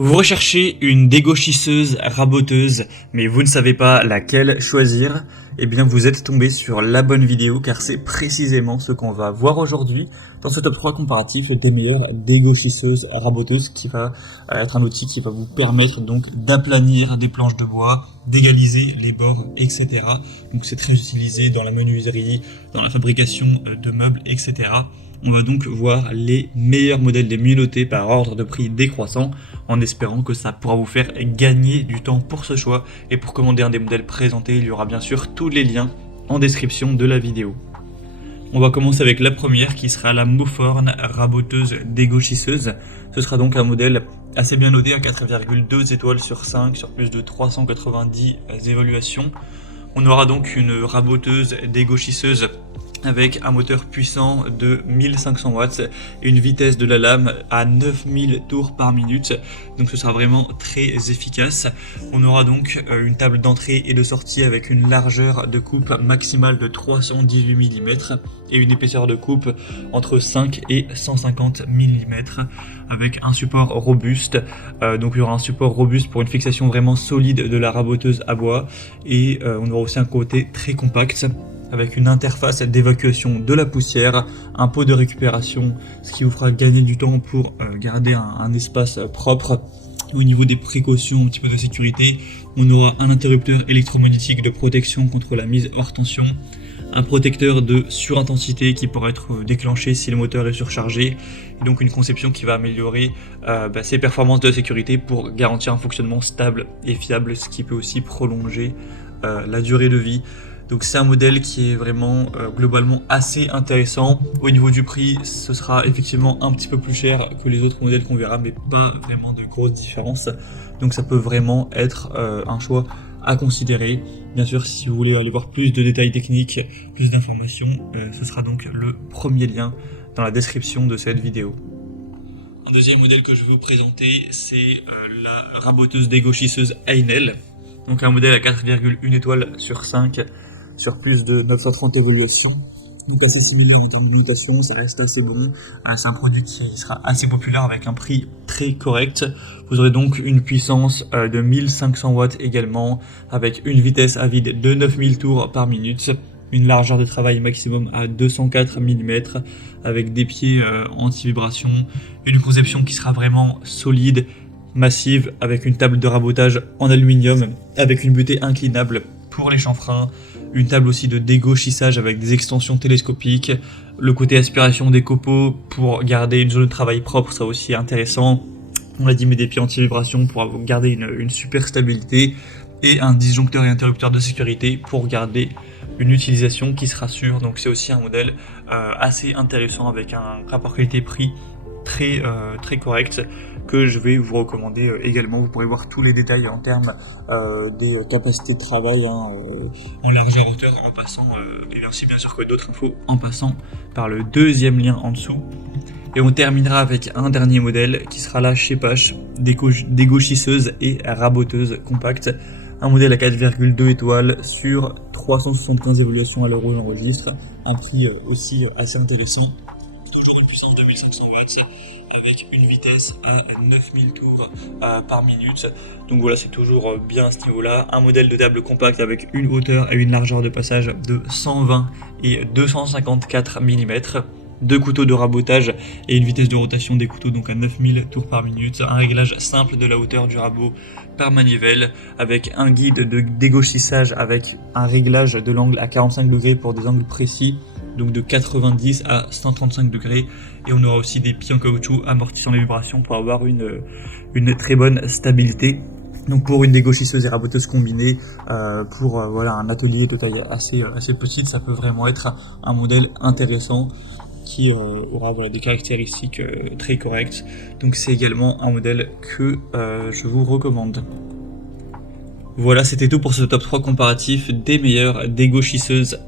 Vous recherchez une dégauchisseuse raboteuse, mais vous ne savez pas laquelle choisir? Eh bien, vous êtes tombé sur la bonne vidéo car c'est précisément ce qu'on va voir aujourd'hui dans ce top 3 comparatif des meilleures dégauchisseuses raboteuses qui va être un outil qui va vous permettre donc d'aplanir des planches de bois, d'égaliser les bords, etc. Donc c'est très utilisé dans la menuiserie, dans la fabrication de meubles, etc. On va donc voir les meilleurs modèles, les mieux notés par ordre de prix décroissant, en espérant que ça pourra vous faire gagner du temps pour ce choix. Et pour commander un des modèles présentés, il y aura bien sûr tous les liens en description de la vidéo. On va commencer avec la première qui sera la Mouforn raboteuse dégauchisseuse. Ce sera donc un modèle assez bien noté à 4,2 étoiles sur 5 sur plus de 390 évaluations. On aura donc une raboteuse dégauchisseuse avec un moteur puissant de 1500 watts et une vitesse de la lame à 9000 tours par minute. Donc ce sera vraiment très efficace. On aura donc une table d'entrée et de sortie avec une largeur de coupe maximale de 318 mm et une épaisseur de coupe entre 5 et 150 mm avec un support robuste. Donc il y aura un support robuste pour une fixation vraiment solide de la raboteuse à bois et on aura aussi un côté très compact avec une interface d'évacuation de la poussière, un pot de récupération, ce qui vous fera gagner du temps pour garder un espace propre. Au niveau des précautions, un petit peu de sécurité, on aura un interrupteur électromagnétique de protection contre la mise hors tension, un protecteur de surintensité qui pourra être déclenché si le moteur est surchargé, et donc une conception qui va améliorer ses performances de sécurité pour garantir un fonctionnement stable et fiable, ce qui peut aussi prolonger la durée de vie. Donc c'est un modèle qui est vraiment globalement assez intéressant. Au niveau du prix, ce sera effectivement un petit peu plus cher que les autres modèles qu'on verra, mais pas vraiment de grosses différences. Donc ça peut vraiment être un choix à considérer. Bien sûr, si vous voulez aller voir plus de détails techniques, plus d'informations, ce sera donc le premier lien dans la description de cette vidéo. Un deuxième modèle que je vais vous présenter, c'est la raboteuse dégauchisseuse Einel. Donc un modèle à 4,1 étoiles sur 5 sur plus de 930 évaluations. Donc assez similaire en termes de notation, ça reste assez bon. C'est un produit qui sera assez populaire avec un prix très correct. Vous aurez donc une puissance de 1500 watts également, avec une vitesse à vide de 9000 tours par minute, une largeur de travail maximum à 204 mm, avec des pieds anti-vibration, une conception qui sera vraiment solide, massive, avec une table de rabotage en aluminium, avec une butée inclinable pour les chanfreins, une table aussi de dégauchissage avec des extensions télescopiques, le côté aspiration des copeaux pour garder une zone de travail propre, ça aussi intéressant. On l'a dit, mais des pieds anti-vibration pour garder une super stabilité et un disjoncteur et interrupteur de sécurité pour garder une utilisation qui sera sûre. Donc c'est aussi un modèle assez intéressant avec un rapport qualité-prix très correct que je vais vous recommander également. Vous pourrez voir tous les détails en termes des capacités de travail en largeur hauteur en passant et aussi bien sûr que d'autres infos en passant par le deuxième lien en dessous. Et on terminera avec un dernier modèle qui sera la Shepash dégauchisseuse et raboteuse compacte. Un modèle à 4,2 étoiles sur 375 évaluations à l'heure où j'enregistre. Un prix aussi assez intéressant. Toujours une puissance de 1500 watts avec une vitesse à 9000 tours par minute. Donc voilà, c'est toujours bien à ce niveau-là. Un modèle de table compact avec une hauteur et une largeur de passage de 120 et 254 mm. Deux couteaux de rabotage et une vitesse de rotation des couteaux donc à 9000 tours par minute, un réglage simple de la hauteur du rabot par manivelle avec un guide de dégauchissage avec un réglage de l'angle à 45 degrés pour des angles précis, donc de 90 à 135 degrés, et on aura aussi des pieds en caoutchouc amortissant les vibrations pour avoir une très bonne stabilité. Donc pour une dégauchisseuse et raboteuse combinée, pour voilà, un atelier de taille assez petite, ça peut vraiment être un modèle intéressant qui aura voilà, des caractéristiques très correctes. Donc c'est également un modèle que je vous recommande. Voilà, c'était tout pour ce top 3 comparatif des meilleures dégauchisseuses